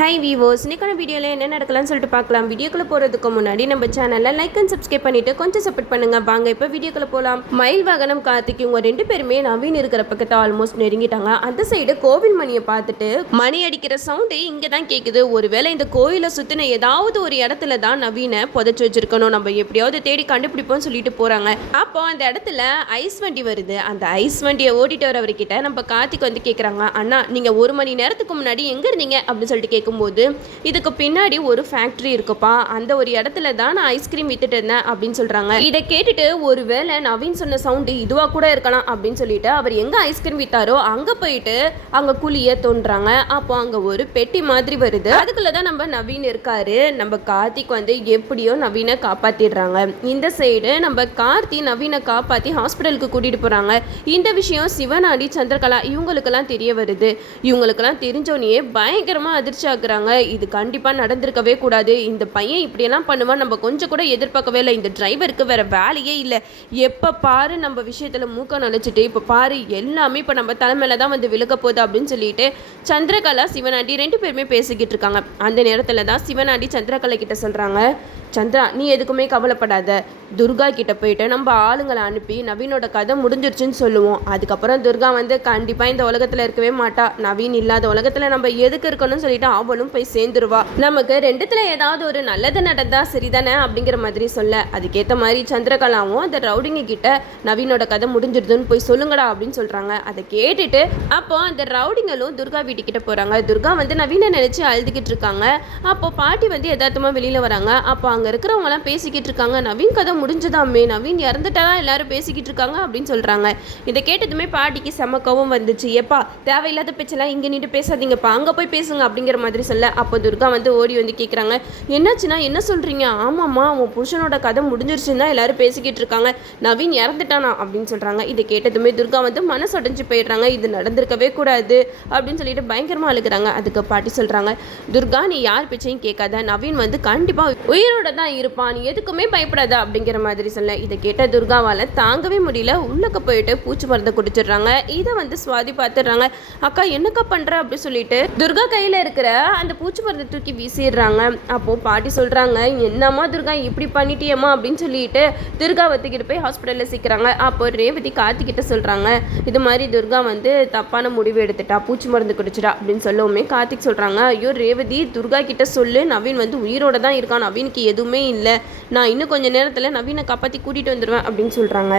High viewers, இன்றைக்கான வீடியோவில் என்ன நடக்கலாம்னு சொல்லிட்டு பார்க்கலாம். வீடியோக்குள்ளே போகிறதுக்கு முன்னாடி நம்ம சேனலில் லைக் அண்ட் சப்ஸ்கிரைப் பண்ணிவிட்டு கொஞ்சம் சப்போர்ட் பண்ணுங்கள். வாங்க இப்போ வீடியோக்குள்ளே போகலாம். மயில் வாகனம் கார்த்திக் இவங்க ரெண்டு பேருமே நவீன் இருக்கிற பக்கத்தை ஆல்மோஸ்ட் நெருங்கிட்டாங்க. அந்த சைடு கோவில் மணியை பார்த்துட்டு மணி அடிக்கிற சவுண்டு இங்கே தான் கேட்குது. ஒருவேளை இந்த கோயிலை சுற்றின ஏதாவது ஒரு இடத்துல தான் நவீனை புதைச்சி வச்சிருக்கணும், நம்ம எப்படியாவது தேடி கண்டுபிடிப்போம்னு சொல்லிட்டு போகிறாங்க. அப்போ அந்த இடத்துல ஐஸ் வண்டி வருது. அந்த ஐஸ் வண்டியை ஓட்டிட்டு வரவர்கிட்ட நம்ம கார்த்திக் வந்து கேட்குறாங்க, அண்ணா நீங்கள் 1 மணி நேரத்துக்கு முன்னாடி எங்கே இருந்தீங்க அப்படின்னு சொல்லிட்டு கேட்கும்போது, இதுக்கு பின்னாடி ஒரு ஃபேக்ட்ரி இருக்குப்பா, அந்த ஒரு இடத்துல தான் நான் ஐஸ்கிரீம் வித்துட்டு இருந்தேன் அப்படின்னு சொல்றாங்க. இதை கேட்டுட்டு ஒருவேளை நவீன் சொன்ன சவுண்டு இதுவா கூட இருக்கலாம் அப்படின்னு சொல்லிட்டு அவர் எங்க ஐஸ்கிரீம் வித்தாரோ அங்க போயிட்டு அங்க குழிய தோன்றாங்க. அப்போ அங்க ஒரு பெட்டி மாதிரி வருது. அதுக்குள்ளதான் நம்ம நவீன் இருக்காரு. நம்ம கார்த்திக் வந்து எப்படியோ நவீனை காப்பாத்திடுறாங்க. இந்த சைடு நம்ம கார்த்தி நவீனை காப்பாத்தி ஹாஸ்பிட்டலுக்கு கூட்டிட்டு போறாங்க. இந்த விஷயம் சிவனாடி, சந்திரகலா இவங்களுக்கெல்லாம் தெரிய வருது. இவங்களுக்கெல்லாம் தெரிஞ்சோடனே பயங்கரமா அதிர்ச்சி ஆகுறாங்க. இது கண்டிப்பா நடந்திருக்கவே கூடாது, இந்த பையன் இப்படியெல்லாம் பண்ணுவான் நம்ம கொஞ்சம் கூட எதிர்பார்க்கவே இல்லை. இந்த டிரைவருக்கு வேற வேலையே இல்லை, எப்ப பாரு நம்ம விஷயத்துல மூக்க நுழைச்சிட்டு இப்ப பாரு எல்லாமே இப்ப நம்ம தலைமையில தான் வந்து விழுக்க போகுது அப்படின்னு சொல்லிட்டு சந்திரகலா சிவனாண்டி 2 பேருமே பேசிக்கிட்டு இருக்காங்க. அந்த நேரத்துல தான் சிவனாண்டி சந்திரகலா கிட்ட சொல்றாங்க, சந்திரா நீ எதுக்குமே கவலைப்படாத, துர்கா கிட்ட போயிட்டு நம்ம ஆளுங்களை அனுப்பி நவீனோட கதை முடிஞ்சிருச்சுன்னு சொல்லுவோம். அதுக்கப்புறம் துர்கா வந்து கண்டிப்பா இந்த உலகத்துல இருக்கவே மாட்டா, நவீன் இல்லாத உலகத்துல நம்ம எதுக்கு இருக்கணும்னு சொல்லிட்டு அவளும் போய் சேர்ந்துருவா. நமக்கு ரெண்டுத்துல ஏதாவது ஒரு நல்லது நடந்தா சரிதானே அப்படிங்கிற மாதிரி சொல்ல, அதுக்கேற்ற மாதிரி சந்திரகலாவும் அந்த ரவுடிங்க கிட்ட நவீனோட கதை முடிஞ்சிருதுன்னு போய் சொல்லுங்கடா அப்படின்னு சொல்றாங்க. அதை கேட்டுட்டு அப்போ அந்த ரவுடிங்களும் துர்கா வீட்டுக்கிட்ட போறாங்க. துர்கா வந்து நவீனை நினைச்சு அழுதுகிட்டு இருக்காங்க. அப்போ பாட்டி வந்து யதார்த்தமா வெளியில வராங்க. அப்போ அங்க இருக்கிறவங்க எல்லாம் பேசிக்கிட்டு இருக்காங்க, நவீன் கதை முடிஞ்சதாமே, நவீன் இறந்துட்டா எல்லாரும் பேசிக்கிட்டு இருக்காங்க அப்படின்னு சொல்றாங்க. இதை கேட்டதுமே பாட்டிக்கு செம கோவம் வந்துச்சு. எப்பா தேவையில்லாத பேச்செல்லாம் இங்க நின்று பேசாதீங்கப்பா, அங்க போய் பேசுங்க அப்படிங்கிற மாதிரி சொல்ல, அப்போ துர்கா வந்து ஓடி வந்து கேட்குறாங்க, என்னாச்சுன்னா என்ன சொல்றீங்க? ஆமாம்மா உன் புருஷனோட கதை முடிஞ்சிருச்சுன்னு தான் எல்லாரும் பேசிக்கிட்டு இருக்காங்க, நவீன் இறந்துட்டானா அப்படின்னு சொல்றாங்க. இதை கேட்டதுமே துர்கா வந்து மனசு உடைஞ்சு போயிடுறாங்க. இது நடந்திருக்கவே கூடாது அப்படின்னு சொல்லிட்டு பயங்கரமா அழுகுறாங்க. அதுக்கு பாட்டி சொல்றாங்க, துர்கா நீ யார் பேச்சையும் கேட்காத, நவீன் வந்து கண்டிப்பா உயிரோட தான் இருப்பான், நீ எதுக்குமே பயப்படாத அப்படிங்கிற மாதிரி சொல்ல, இதை கேட்ட துர்காவால தாங்கவே முடியல. உள்ளக்க போயிட்டு பூச்சி மருந்தை குடிச்சிடுறாங்க. இதை வந்து சுவாதி பார்த்துடுறாங்க. அக்கா என்னக்கா பண்ற அப்படின்னு சொல்லிட்டு துர்கா கையில இருக்கிற அந்த பூச்சி மருந்தை தூக்கி வீசிடுறாங்க. அப்போ பாட்டி சொல்றாங்க, என்னம்மா துர்கா இப்படி பண்ணிட்டியம்மா அப்படின்னு சொல்லிட்டு துர்காவை தூக்கிட்டு போய் ஹாஸ்பிட்டல்ல சிக்கிறாங்க. அப்போ ரேவதி கார்த்திகிட்ட சொல்றாங்க, இது மாதிரி துர்கா வந்து தப்பான முடிவு எடுத்துட்டா, பூச்சி மருந்து குடிச்சிட்டா அப்படின்னு சொல்லவுமே கார்த்திக் சொல்றாங்க, ஐயோ ரேவதி துர்கா கிட்ட சொல்லு, நவீன் வந்து உயிரோட தான் இருக்கான், நவீனுக்கு எதுவுமே இல்லை, நான் இன்னும் கொஞ்சம் நேரத்தில் நவீனை காப்பாற்றி கூட்டிகிட்டு வந்துடுவேன் அப்படின்னு சொல்கிறாங்க.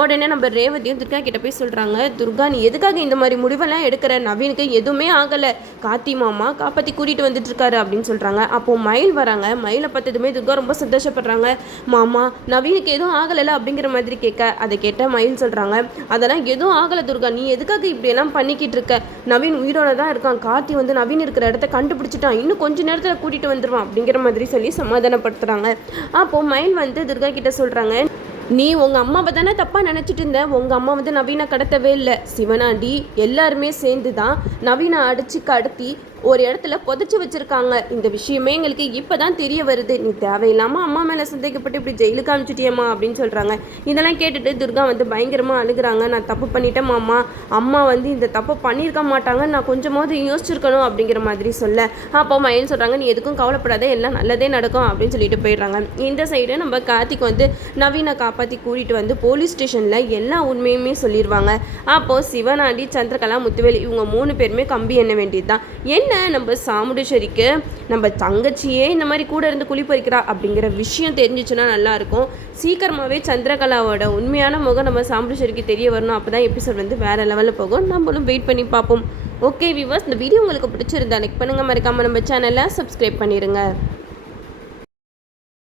உடனே நம்ம ரேவதியும் துர்கா கிட்ட போய் சொல்கிறாங்க, துர்கா நீ எதுக்காக இந்த மாதிரி முடிவெல்லாம் எடுக்கிற, நவீனுக்கு எதுவுமே ஆகலை, கார்த்தி மாமா காப்பாற்றி கூட்டிகிட்டு வந்துட்டு இருக்காரு அப்படின்னு சொல்கிறாங்க. அப்போது மயில் வராங்க. மயிலை பார்த்ததுமே துர்கா ரொம்ப சந்தோஷப்படுறாங்க. மாமா நவீனுக்கு எதுவும் ஆகலை அப்படிங்கிற மாதிரி கேட்க, அதை கேட்ட மயில் சொல்கிறாங்க, அதெல்லாம் எதுவும் ஆகலை துர்கா, நீ எதுக்காக இப்படியெல்லாம் பண்ணிக்கிட்டு இருக்க, நவீன் உயிரோட தான் இருக்கான், கார்த்தி வந்து நவீன் இருக்கிற இடத்த கண்டுபிடிச்சிட்டான், இன்னும் கொஞ்ச நேரத்தில் கூட்டிகிட்டு வந்துடுவான் அப்படிங்கிற மாதிரி சொல்லி சமாதானப்படுத்துகிறாங்க. அப்போ மயில் வந்து துர்கா கிட்ட சொல்றாங்க, நீ உங்க அம்மாவை தானே தப்பா நினைச்சிட்டு இருந்த, உங்க அம்மா வந்து நவீனை கடத்தவே இல்லை, சிவனாண்டி எல்லாருமே சேர்ந்து தான் நவீனை அடிச்சு கடத்தி ஒரு இடத்துல புதைச்சி வச்சிருக்காங்க, இந்த விஷயமே எங்களுக்கு இப்பதான் தெரிய வருது, நீ தேவையில்லாம அம்மா மேல சந்தேகப்பட்டு இப்படி ஜெயிலுக்கு அனுப்பிச்சிட்டியம்மா அப்படின்னு சொல்றாங்க. இதெல்லாம் கேட்டுட்டு துர்கா வந்து பயங்கரமா அழுகுறாங்க. நான் தப்பு பண்ணிட்டேன் மாமா, அம்மா வந்து இந்த தப்பு பண்ணியிருக்க மாட்டாங்க, நான் கொஞ்சமாவது யோசிச்சிருக்கணும் அப்படிங்கிற மாதிரி சொல்ல, அப்போ மயில் சொல்றாங்க, நீ எதுக்கும் கவலைப்படாத, எல்லாம் நல்லதே நடக்கும் அப்படின்னு சொல்லிட்டு போயிடுறாங்க. இந்த சைடு நம்ம கார்த்திக் வந்து நவீனை காப்பாற்றி கூட்டிட்டு வந்து போலீஸ் ஸ்டேஷன்ல எல்லா உண்மையுமே சொல்லிடுவாங்க. அப்போ சிவனாண்டி, சந்திரகலா, முத்துவேல் இவங்க 3 பேருமே கம்பி எண்ண வேண்டியதுதான். என்ன நம்ம சாமுண்டீஸ்வரிக்கு நம்ம தங்கச்சியே இந்த மாதிரி கூட இருந்து குழி பறிக்கிறா அப்படிங்கிற விஷயம் தெரிஞ்சிச்சுன்னா நல்லா இருக்கும். சீக்கிரமாகவே சந்திரகலாவோட உண்மையான முகம் நம்ம சாமுண்டீஸ்வரிக்கு தெரிய வரணும். அப்போ தான் எபிசோட் வந்து வேறு லெவலில் போகும். நம்மளும் வெயிட் பண்ணி பார்ப்போம். ஓகே வியூவர்ஸ், இந்த வீடியோ உங்களுக்கு பிடிச்சிருந்தா லைக் பண்ணுங்கள், மறக்காமல் நம்ம சேனலை சப்ஸ்கிரைப் பண்ணிடுங்க.